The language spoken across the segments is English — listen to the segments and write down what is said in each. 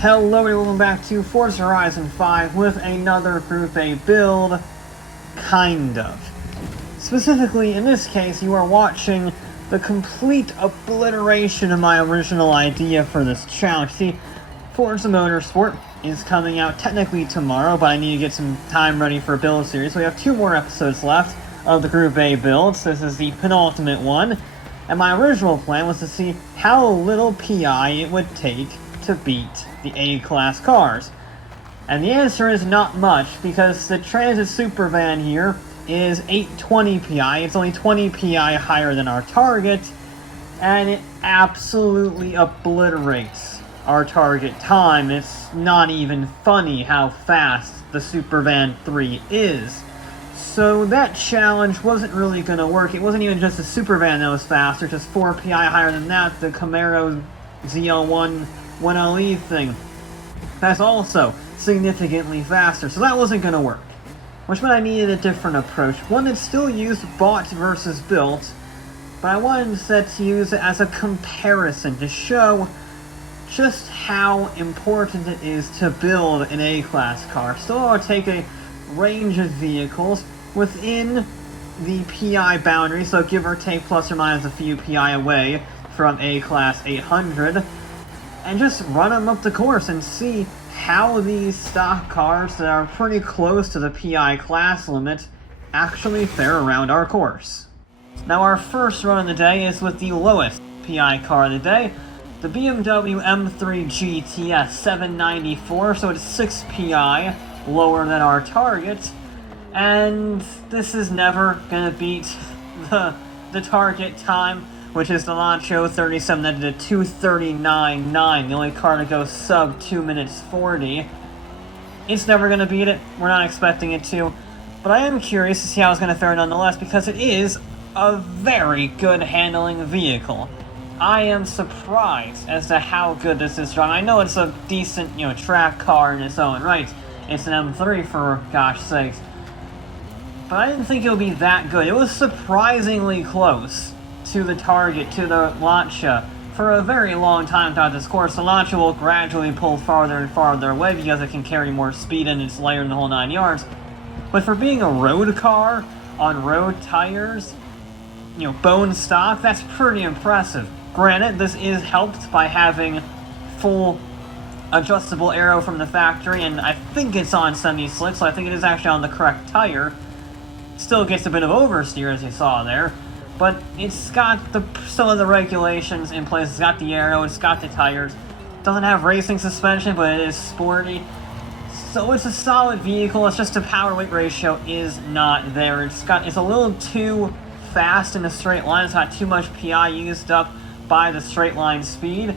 Hello and welcome back to Forza Horizon 5 with another Group A build, kind of. Specifically, in this case, you are watching the complete obliteration of my original idea for this challenge. See, Forza Motorsport is coming out technically tomorrow, but I need to get some time ready for a build series. So we have 2 more episodes left of the Group A builds. This is the penultimate one, and my original plan was to see how little PI it would take to beat the A-Class cars. And the answer is not much, because the Transit Supervan here is 820 PI. It's only 20 PI higher than our target, and it absolutely obliterates our target time. It's not even funny how fast the Supervan 3 is. So that challenge wasn't really going to work. It wasn't even just the Supervan that was faster, just 4 PI higher than that. The Camaro ZL1 1LE thing, that's also significantly faster, so that wasn't going to work. Which meant I needed a different approach, one that still used bought versus built, but I wanted instead to use it as a comparison to show just how important it is to build an A-Class car. So I'll take a range of vehicles within the PI boundary, so give or take plus or minus a few PI away from A-Class 800, and just run them up the course and see how these stock cars that are pretty close to the PI class limit actually fare around our course. Now our first run of the day is with the lowest PI car of the day, the BMW M3 GTS 794, so it's 6 PI lower than our target, and this is never gonna beat the target time, which is the Lancia 37 that did a 2:39.9, the only car to go sub 2 minutes 40. It's never going to beat it, we're not expecting it to, but I am curious to see how it's going to fare nonetheless, because it is a very good handling vehicle. I am surprised as to how good this is driving. I know it's a decent, track car in its own right. It's an M3 for gosh sakes. But I didn't think it would be that good. It was surprisingly close to the target, to the Lancia, for a very long time throughout this course. The Lancia will gradually pull farther and farther away because it can carry more speed and it's lighter than the whole 9 yards. But for being a road car, on road tires, bone stock, that's pretty impressive. Granted, this is helped by having full adjustable aero from the factory, and I think it's on semi-slick, so I think it is actually on the correct tire. Still gets a bit of oversteer, as you saw there. But it's got some of the regulations in place. It's got the aero, it's got the tires. It doesn't have racing suspension, but it is sporty. So it's a solid vehicle. It's just the power-weight ratio is not there. It's a little too fast in a straight line. It's got too much PI used up by the straight line speed.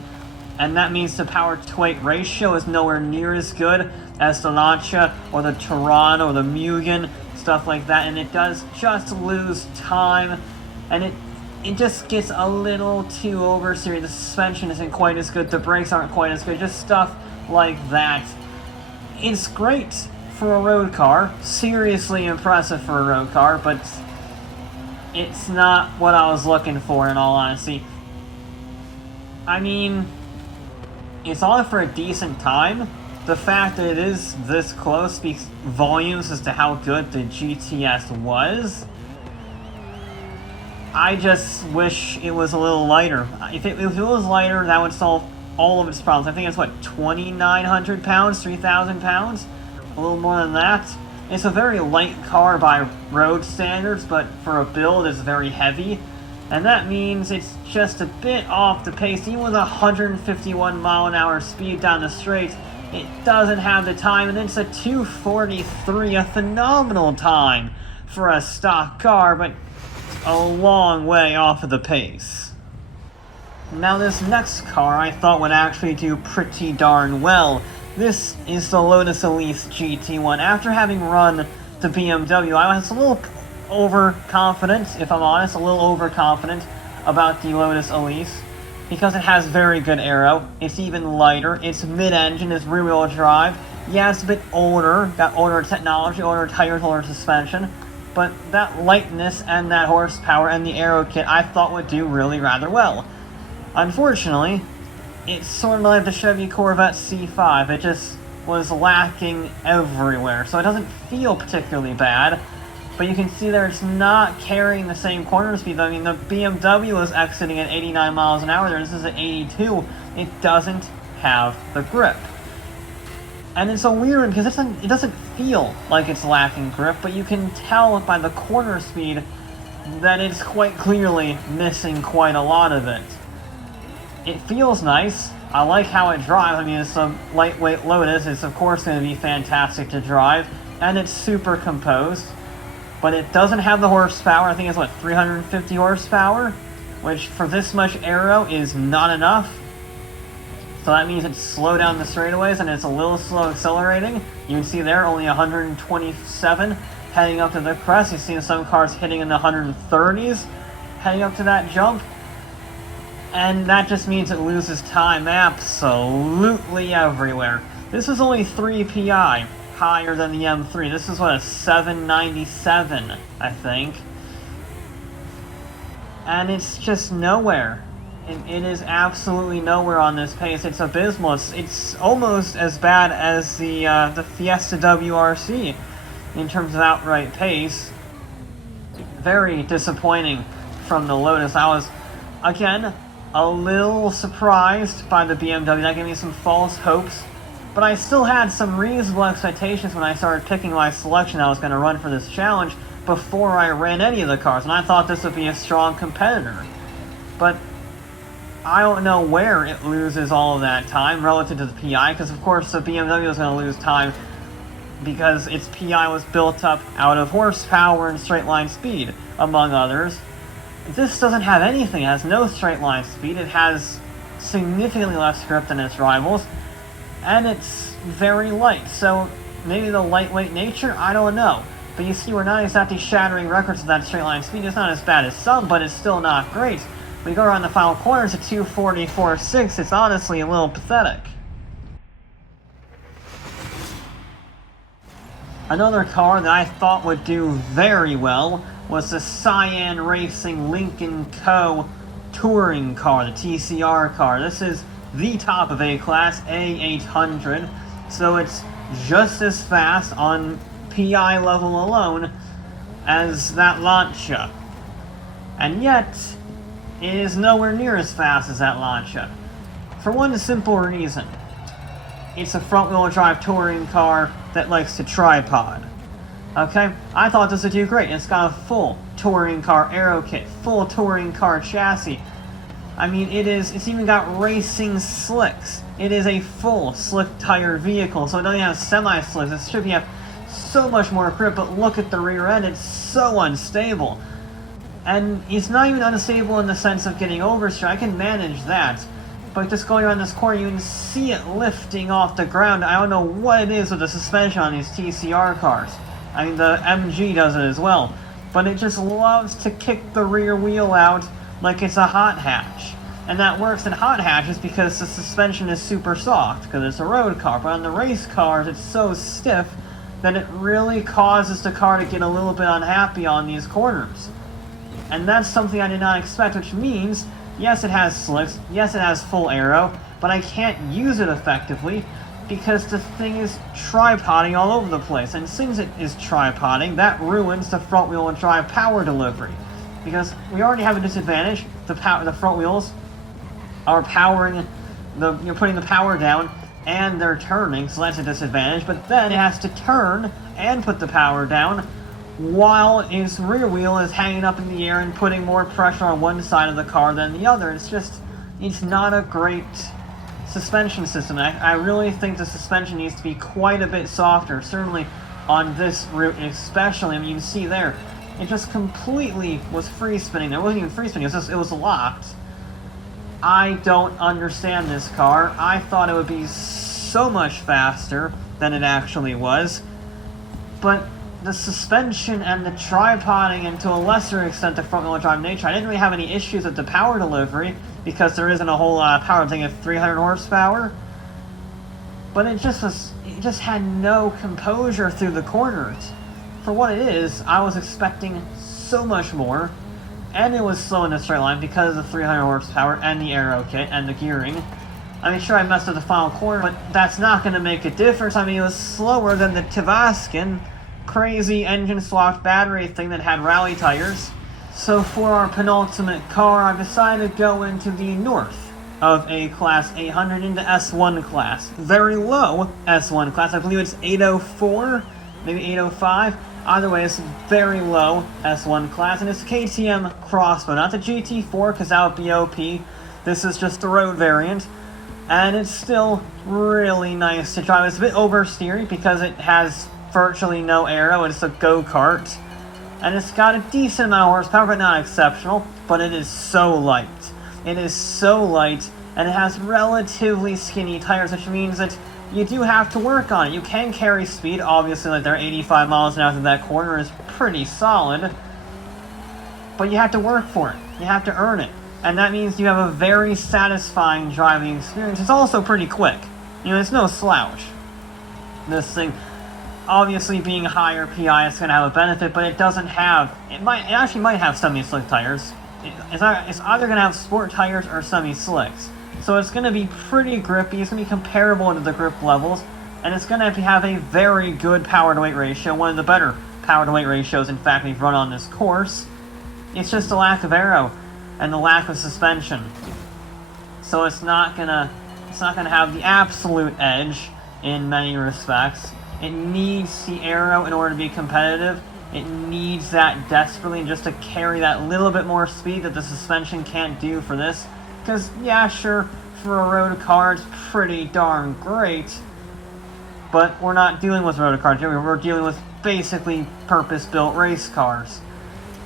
And that means the power-to-weight ratio is nowhere near as good as the Lancia or the Touran or the Mugen, stuff like that. And it does just lose time. And it just gets a little too oversteered. The suspension isn't quite as good, the brakes aren't quite as good, just stuff like that. It's great for a road car, seriously impressive for a road car, but it's not what I was looking for, in all honesty. I mean, it's on for a decent time. The fact that it is this close speaks volumes as to how good the GTS was. I just wish it was a little lighter. If it was lighter, that would solve all of its problems. I think it's, 2,900 pounds, 3,000 pounds? A little more than that. It's a very light car by road standards, but for a build, it's very heavy. And that means it's just a bit off the pace. Even with 151 mile an hour speed down the straight, it doesn't have the time. And it's a 2:43, a phenomenal time for a stock car, but a long way off of the pace. Now this next car I thought would actually do pretty darn well. This is the Lotus Elise GT1. After having run the BMW, I was a little overconfident, if I'm honest, about the Lotus Elise, because it has very good aero, it's even lighter, it's mid-engine, it's rear-wheel drive. Yeah, it's a bit older, got older technology, older tires, older suspension, but that lightness and that horsepower and the aero kit I thought would do really rather well. Unfortunately, it's sort of like the Chevy Corvette C5. It just was lacking everywhere, so it doesn't feel particularly bad. But you can see there it's not carrying the same corner speed. I mean, the BMW was exiting at 89 miles an hour there. This is at 82. It doesn't have the grip. And it's so weird because it doesn't feel like it's lacking grip, but you can tell by the corner speed that it's quite clearly missing quite a lot of it. It feels nice. I like how it drives. I mean, it's a lightweight Lotus. It's of course going to be fantastic to drive, and it's super composed. But it doesn't have the horsepower. I think it's, what, 350 horsepower? Which, for this much aero, is not enough. So that means it's slow down the straightaways, and it's a little slow accelerating. You can see there, only 127 heading up to the crest. You've seen some cars hitting in the 130s heading up to that jump. And that just means it loses time absolutely everywhere. This is only 3 PI higher than the M3. This is, what, a 797, I think. And it's just nowhere. It is absolutely nowhere on this pace. It's abysmal. It's almost as bad as the Fiesta WRC in terms of outright pace. Very disappointing from the Lotus. I was, again, a little surprised by the BMW. That gave me some false hopes. But I still had some reasonable expectations when I started picking my selection I was going to run for this challenge before I ran any of the cars. And I thought this would be a strong competitor. But I don't know where it loses all of that time relative to the PI, because of course the BMW is going to lose time because its PI was built up out of horsepower and straight line speed, among others. This doesn't have anything. It has no straight line speed. It has significantly less grip than its rivals, and it's very light. So maybe the lightweight nature, I don't know. But you see, we're not exactly shattering records with that straight line speed. It's not as bad as some, but it's still not great. We go around the final corners at 244.6. It's honestly a little pathetic. Another car that I thought would do very well was the Cyan Racing Lincoln Co. touring car, the TCR car. This is the top of A-Class, A800, so it's just as fast on PI level alone as that Lancia. And yet, it is nowhere near as fast as that Lancia. For one simple reason. It's a front-wheel drive touring car that likes to tripod. Okay? I thought this would do great. It's got a full touring car aero kit, full touring car chassis. I mean, it's even got racing slicks. It is a full slick-tired vehicle, so it doesn't have semi-slicks. It should have so much more grip, but look at the rear end. It's so unstable. And it's not even unstable in the sense of getting oversteer. I can manage that. But just going around this corner, you can see it lifting off the ground. I don't know what it is with the suspension on these TCR cars. I mean, the MG does it as well. But it just loves to kick the rear wheel out like it's a hot hatch. And that works in hot hatches because the suspension is super soft, because it's a road car. But on the race cars, it's so stiff that it really causes the car to get a little bit unhappy on these corners. And that's something I did not expect, which means, yes, it has slicks, yes, it has full aero, but I can't use it effectively because the thing is tripoding all over the place. And since it is tripoding, that ruins the front-wheel drive power delivery. Because we already have a disadvantage. The front wheels are powering, you're putting the power down, and they're turning, so that's a disadvantage. But then it has to turn and put the power down, while its rear wheel is hanging up in the air and putting more pressure on one side of the car than the other. It's not a great suspension system. I really think the suspension needs to be quite a bit softer, certainly on this route especially. I mean, you can see there, it just completely was free spinning. There wasn't even free spinning, it was locked. I don't understand this car. I thought it would be so much faster than it actually was, but the suspension and the tripoding, and to a lesser extent the front-wheel drive nature, I didn't really have any issues with the power delivery because there isn't a whole lot of power. I'm thinking of 300 horsepower, but it just had no composure through the corners. For what it is, I was expecting so much more, and it was slow in the straight line because of the 300 horsepower and the aero kit and the gearing. I mean, sure, I messed up the final corner, but that's not going to make a difference. I mean, it was slower than the Tavascan crazy engine-swapped battery thing that had rally tires. So for our penultimate car, I've decided to go into the north of A Class 800 into S1 class. Very low S1 class. I believe it's 804, maybe 805. Either way, it's very low S1 class, and it's a KTM Crossbow, not the GT4, because that would be OP. This is just the road variant. And it's still really nice to drive. It's a bit oversteery because it has virtually no aero. It's a go-kart. And it's got a decent amount of horsepower, but not exceptional. But it is so light. It is so light, and it has relatively skinny tires, which means that you do have to work on it. You can carry speed. Obviously, like they're 85 miles an hour through that corner is pretty solid. But you have to work for it. You have to earn it. And that means you have a very satisfying driving experience. It's also pretty quick. You know, it's no slouch. This thing, obviously being higher PI is going to have a benefit, but it doesn't have... It actually might have semi-slick tires. It's either going to have sport tires or semi-slicks. So it's going to be pretty grippy. It's going to be comparable to the grip levels. And it's going to have a very good power-to-weight ratio. One of the better power-to-weight ratios, in fact, we've run on this course. It's just a lack of aero and the lack of suspension. So it's not gonna have the absolute edge in many respects. It needs the aero in order to be competitive. It needs that desperately just to carry that little bit more speed that the suspension can't do for this. Because, yeah, sure, for a road car it's pretty darn great, but we're not dealing with road cars here. We're dealing with basically purpose-built race cars.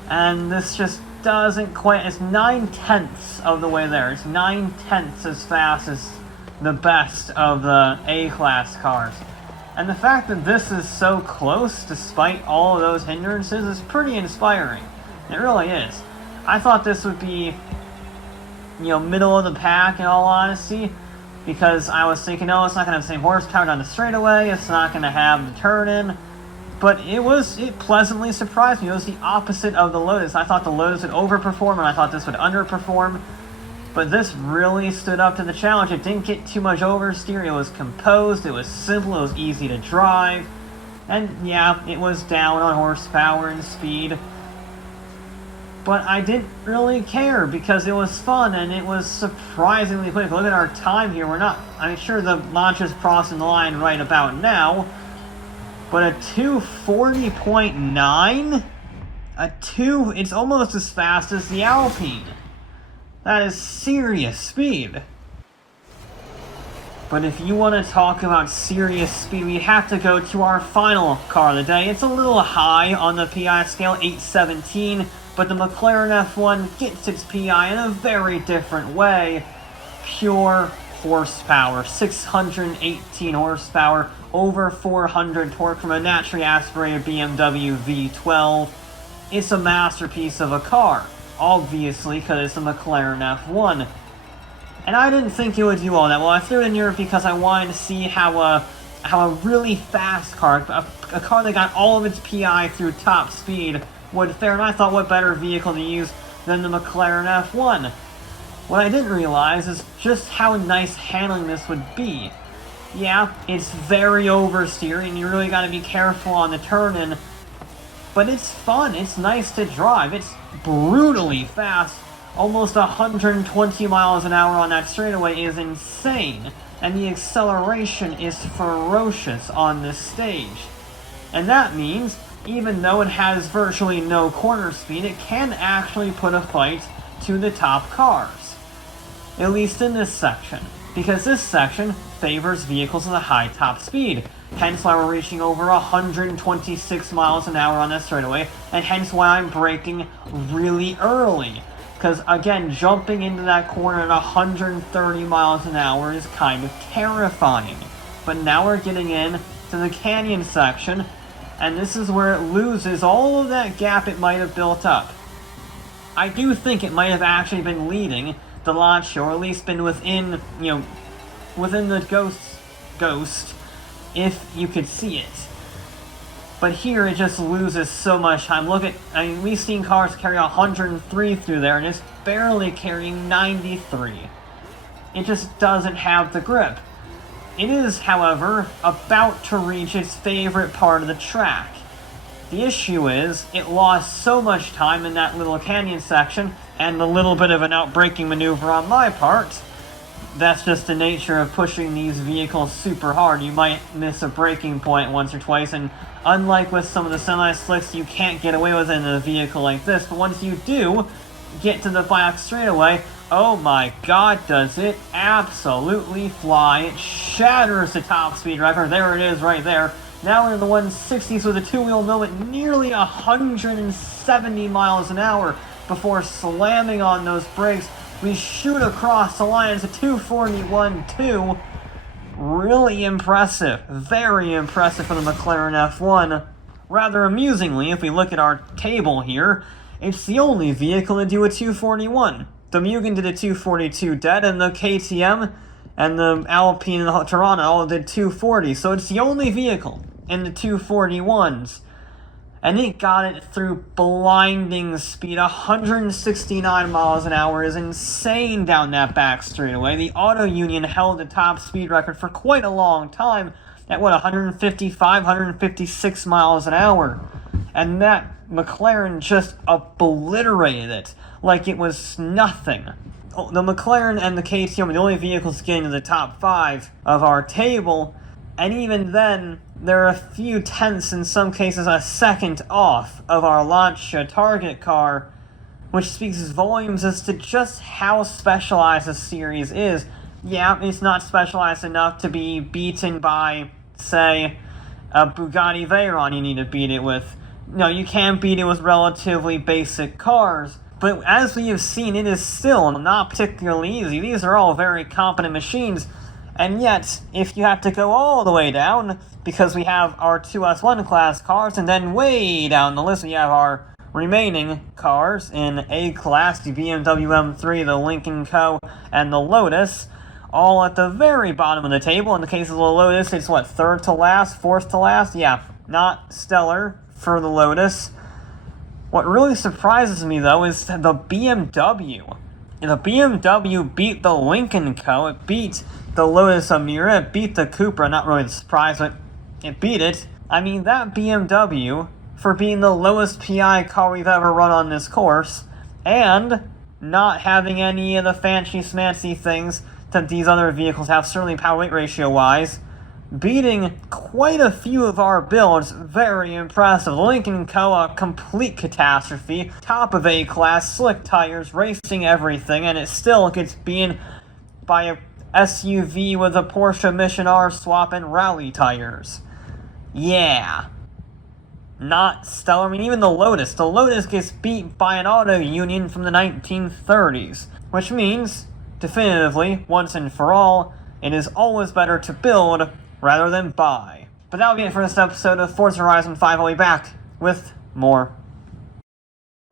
And this just doesn't quite... It's 9/10 of the way there. It's 9/10 as fast as the best of the A-class cars. And the fact that this is so close, despite all of those hindrances, is pretty inspiring. It really is. I thought this would be, you know, middle of the pack, in all honesty, because I was thinking, oh, it's not going to have the same horsepower down the straightaway, it's not going to have the turn-in. But it pleasantly surprised me. It was the opposite of the Lotus. I thought the Lotus would overperform, and I thought this would underperform. But this really stood up to the challenge. It didn't get too much oversteer. It was composed, it was simple, it was easy to drive. And yeah, it was down on horsepower and speed. But I didn't really care because it was fun and it was surprisingly quick. Look at our time here. I'm sure the Mantra's crossing the line right about now. But a 240.9? It's almost as fast as the Alpine. That is serious speed. But if you want to talk about serious speed, we have to go to our final car of the day. It's a little high on the PI scale, 817, but the McLaren F1 gets its PI in a very different way. Pure horsepower, 618 horsepower, over 400 torque from a naturally aspirated BMW V12. It's a masterpiece of a car, obviously, because it's a McLaren F1. And I didn't think it would do all that well. I threw it in Europe because I wanted to see how a really fast car, a car that got all of its PI through top speed, would fare. And I thought, what better vehicle to use than the McLaren F1? What I didn't realize is just how nice handling this would be. Yeah, it's very oversteering, and you really got to be careful on the turn-in. But it's fun. It's nice to drive. It's brutally fast. Almost 120 miles an hour on that straightaway is insane, and the acceleration is ferocious on this stage. And that means, even though it has virtually no corner speed, it can actually put a fight to the top cars. At least in this section, because this section favors vehicles with a high top speed. Hence why we're reaching over 126 miles an hour on that straightaway, and hence why I'm braking really early. Because, again, jumping into that corner at 130 miles an hour is kind of terrifying. But now we're getting in to the canyon section, and this is where it loses all of that gap it might have built up. I do think it might have actually been leading the launch, or at least been within, within the ghost, if you could see it. But here it just loses so much time. We've seen cars carry 103 through there, and it's barely carrying 93. It just doesn't have the grip. It is, however, about to reach its favorite part of the track. The issue is, it lost so much time in that little canyon section, and a little bit of an outbraking maneuver on my part. That's just the nature of pushing these vehicles super hard. You might miss a braking point once or twice, and unlike with some of the semi-slicks, you can't get away with it in a vehicle like this, but once you do get to the back straightaway, oh my god, does it absolutely fly. It shatters the top speed record. There it is right there. Now we're in the 160s with a two-wheel mill at nearly 170 miles an hour before slamming on those brakes. We shoot across the line. It's a 241.2. Really impressive. Very impressive for the McLaren F1. Rather amusingly, if we look at our table here, it's the only vehicle to do a 241. The Mugen did a 242 dead, and the KTM and the Alpine and the Toronto all did 240. So it's the only vehicle in the 241s. And it got it through blinding speed. 169 miles an hour is insane down that back straightaway. The Auto Union held the top speed record for quite a long time at, 155, 156 miles an hour. And that McLaren just obliterated it like it was nothing. The McLaren and the KTM are the only vehicles getting to the top 5 of our table, and even then, they're a few tenths, in some cases a second off of our Lancia target car, which speaks volumes as to just how specialized the series is. Yeah, it's not specialized enough to be beaten by, say, a Bugatti Veyron you need to beat it with. No, you can't beat it with relatively basic cars. But as we have seen, it is still not particularly easy. These are all very competent machines. And yet, if you have to go all the way down, because we have our 2S1 class cars, and then way down the list we have our remaining cars in A class, the BMW M3, the Lincoln Co., and the Lotus, all at the very bottom of the table. In the case of the Lotus, it's third to last, fourth to last? Yeah, not stellar for the Lotus. What really surprises me, though, is the BMW. The BMW beat the Lincoln Co., it beat the Lotus Emira, it beat the Cupra, not really a surprise, but it beat it. I mean, that BMW, for being the lowest PI car we've ever run on this course, and not having any of the fancy-smancy things that these other vehicles have, certainly power-weight ratio-wise, beating quite a few of our builds, very impressive. The Lincoln Co., a complete catastrophe, top of A class, slick tires, racing everything, and it still gets beaten by a SUV with a Porsche Mission R swap and rally tires. Yeah. Not stellar. I mean, even the Lotus gets beat by an Auto Union from the 1930s, which means, definitively, once and for all, it is always better to build rather than buy. But that'll be it for this episode of Forza Horizon 5. I'll be back with more